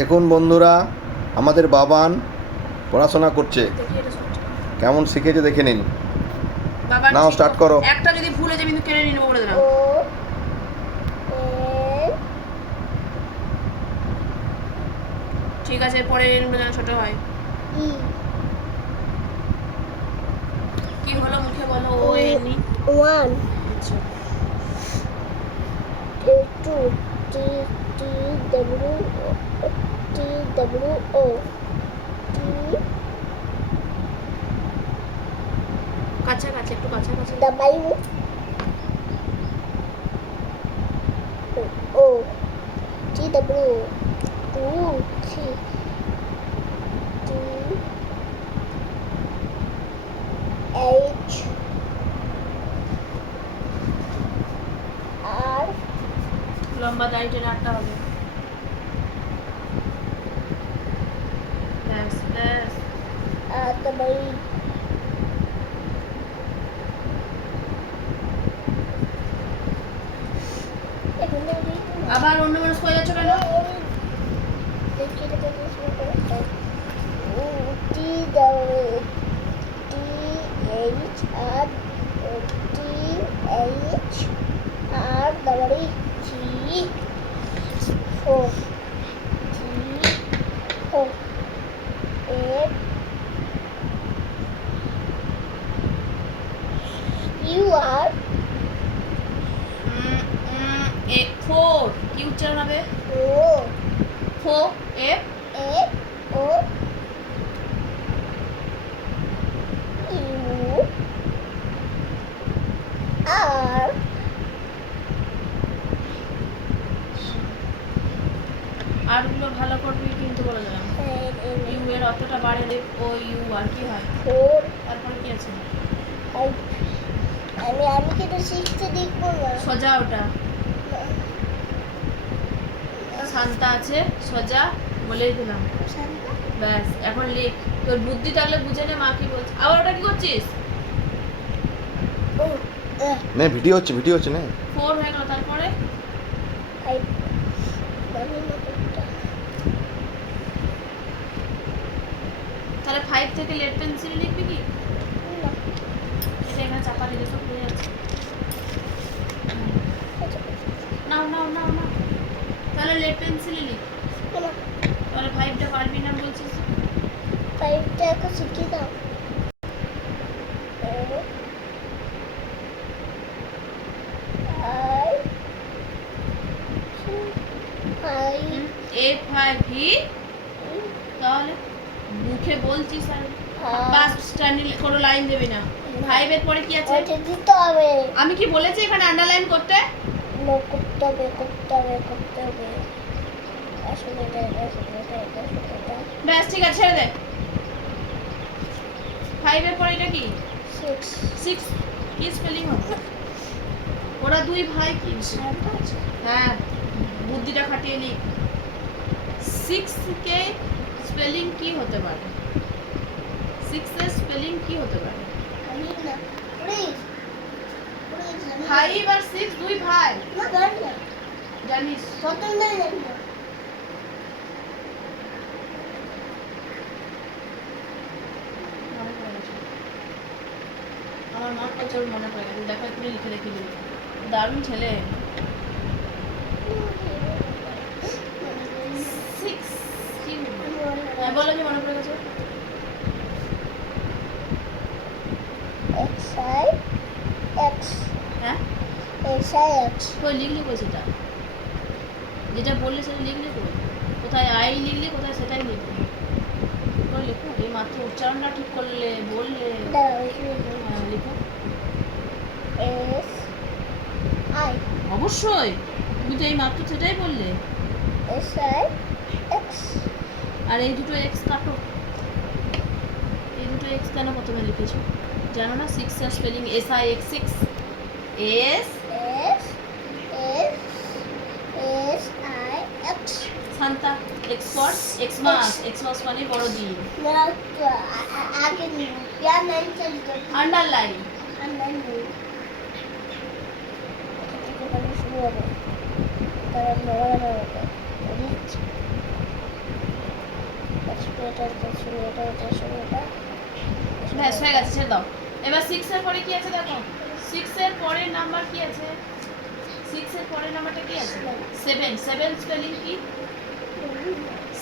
দেখুন বন্ধুরা, আমাদের বাবান পড়াশোনা করছে। কেমন শিখেছে দেখে নিন। বাবান নাও স্টার্ট করো। একটা যদি ভুলে যাই কিন্তু কেড়ে নিয়ে বলে দিলাম। ঠিক আছে, পরে যেন ছোট হয়। কি হলো মুখে বলো? ও এনি 1 আচ্ছা 2 T T W T W O T কাছাকাছি, একটু কাছাকাছি। W O T W 2 T T H R লম্বা দাড়ি টেনে আটটা হবে। ব্যাস ব্যাস। তারপরে আবার অন্য মানুষ হয়ে যাচ্ছ কেন? T H R T H R double T 4 T 4 F U R এ ফোর কি উচ্চারণ হবে? O ফো F F O U R আরগুলো ভালো করবি কিন্তু বলে দিলাম। ইউ এর অতটা বাড়ে ও ইউ আর কি হয়? 4 তারপরে কি আছে? আমি কিন্তু শিখতে দেখবো না সোজা ওটা শান্তা আছে, সোজা বলেই দিলাম। ব্যাস এখন লিখ। তোর বুদ্ধি থাকলে বুঝে নে মা কি বলছে। আবার ওটা কি করছিস? নে ভিডিও হচ্ছে নে। ফোর হয়ে গেল, তারপরে তাহলে ফাইভ থেকে লেড পেন্সিল লিখবি কি? এটা এখানে চাপা দিলে সব হয়ে যাচ্ছে। নাও নাও নাও নাও, তাহলে লেড পেন্সিলে লিখ। তাহলে ফাইভটা পারবি না বলছিস? ফাইভটা একটু শিখিয়ে দাও এ ফাইভ ভি, তাহলে মুখে বলছিস আর পাঁচ স্ট্যান্ডিং কোনো লাইন দেবে না। ফাইভের পরে কি আছে? দিতে হবে আমি কি বলেছি এখানে আন্ডারলাইন করতে? করতে হবে আসলে ব্যাস ঠিক আছে, ছেড়ে দে। ফাইভের পরে এটা কি? 6 সিক্স কি স্পেলিং হবে? ওরা দুই ভাই কি? হ্যাঁ, বুদ্ধিটা খাটিয়ে লিখ। সিক্স কে স্পেলিং কি হতে পারে? সিক্স এর স্পেলিং কি হতে পারে? ফাইভ আর সিক্স দুই ভাই, জানিস? আমার মন প্রচুর মনে পড়ে গেছে, দেখো একটু লিখে রেখে দিল। দারুণ ছেলে। সিক্স কি হ্যাঁ বলো যে মনে পড়ে গেছে। হ্যাঁ কই লিখলি কই সেটা? যেটা বললে সেটা লিখলি কই? কোথায় আই লিখলি, কোথায় সেটাই লিখলি। কই লিখো, এই মাত্র উচ্চারণটা ঠিক করলে বললে। হ্যাঁ লিখো। অবশ্যই, তুমি তো এই মাত্র সেটাই বললে। আর এই দুটো এক্স কাটো। এই দুটো এক্স কেন প্রথমে লিখেছো জানো না? সিক্স এর spelling S I X, six S Shanta. X for Xmas মানে বড় দিন। আন্ডারলাইন ব্যাস হয়ে গেছে, ছেড়ে দাও। এবার 6 এর পরে কি আছে দেখো, 6 এর পরের নাম্বার কি আছে, 6 এর পরের নাম্বারটা কি আছে, 7। 7 স্পেলিং কি,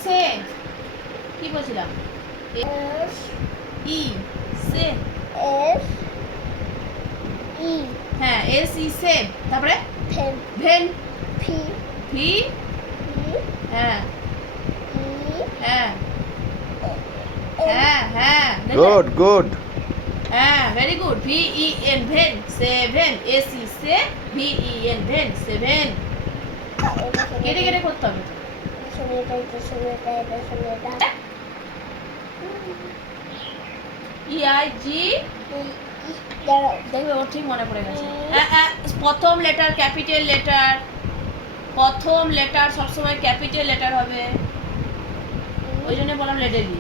সে, কি বলছিলাম, ই, সে, হ্যাঁ এস ই সে, তারপরে ভেন, ভি, হ্যাঁ হ্যাঁ হ্যাঁ হ্যাঁ, গুড গুড। হ্যাঁ very good, V E N ven, seven, S E se, V E N ven, seven. কেটে কেটে করতে হবে। ই আই জি, দেখবে ওর ঠিক মনে পড়ে গেছে। প্রথম লেটার ক্যাপিটাল লেটার, প্রথম লেটার সবসময় ক্যাপিটাল লেটার হবে, ওই জন্য বললাম লেটার ই।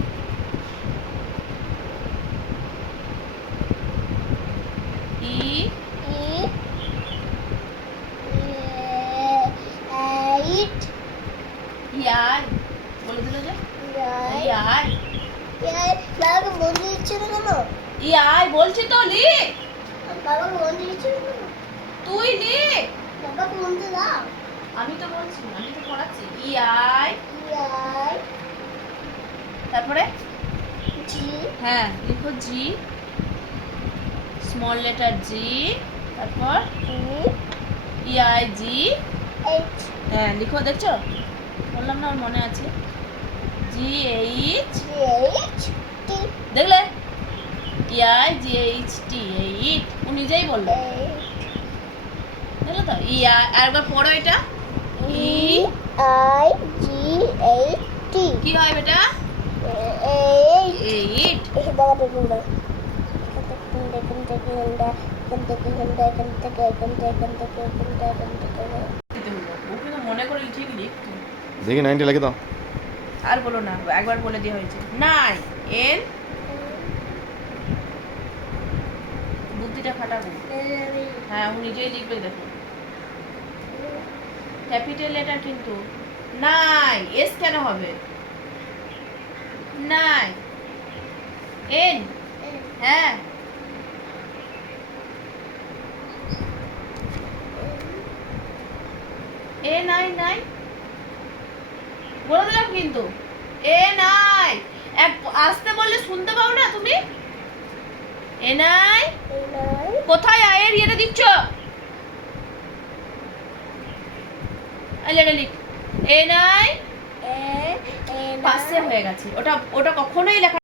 ইয়ার বলে দিল যে, ইয়ার বাবাকে বন্ধু দিচ্ছিল কেন? ইয়ার বলছি তো, লি বাবাকে বন্ধু দিচ্ছিল কেন? তুই লি, বাবাকে বন্ধু দাও। আমি তো বলছি, আমি তো পড়াচ্ছি। ইয়াই, তারপরে জি হ্যাঁ লিখো জি, স্মল লেটার জি, তারপর ইআই জি, এইচ হ্যাঁ লিখো, দেখছো বললাম না, ওর মনে আছে। জি এইচ, এইচ টি দেখলে, ইআই জি এইচ টি, এইট, ও নিজেই বললো, দেখলে তো। ইআই, আর একবার পড়ো এটা, E I G H T কি হয় বেটা, এইট এইট। এসে বাবাকে বললো ওকে তো মনে করে ঠিক লিখতো। দেখি 9টা লিখে দাও। আর বলো না, একবার বলে দেওয়া হয়েছে। নাই, এন, বুদ্ধিটা খাটাবো। হ্যাঁ ও নিজেই লিখবে, দেখো ক্যাপিটাল লেটার কিন্তু। নাই, এস কেন হবে, নাই, এন, হ্যাঁ এ নাই, নাই বলে দিলাম কিন্তু, এ নাই, এক আসতে বললে শুনতে পাও না তুমি। এ নাই, কোথায় আয়ের ইয়েটা দিচ্ছ, লেটা লিখ, এ নাই, পাশে হয়ে গেছে ওটা, ওটা কখনোই লেখা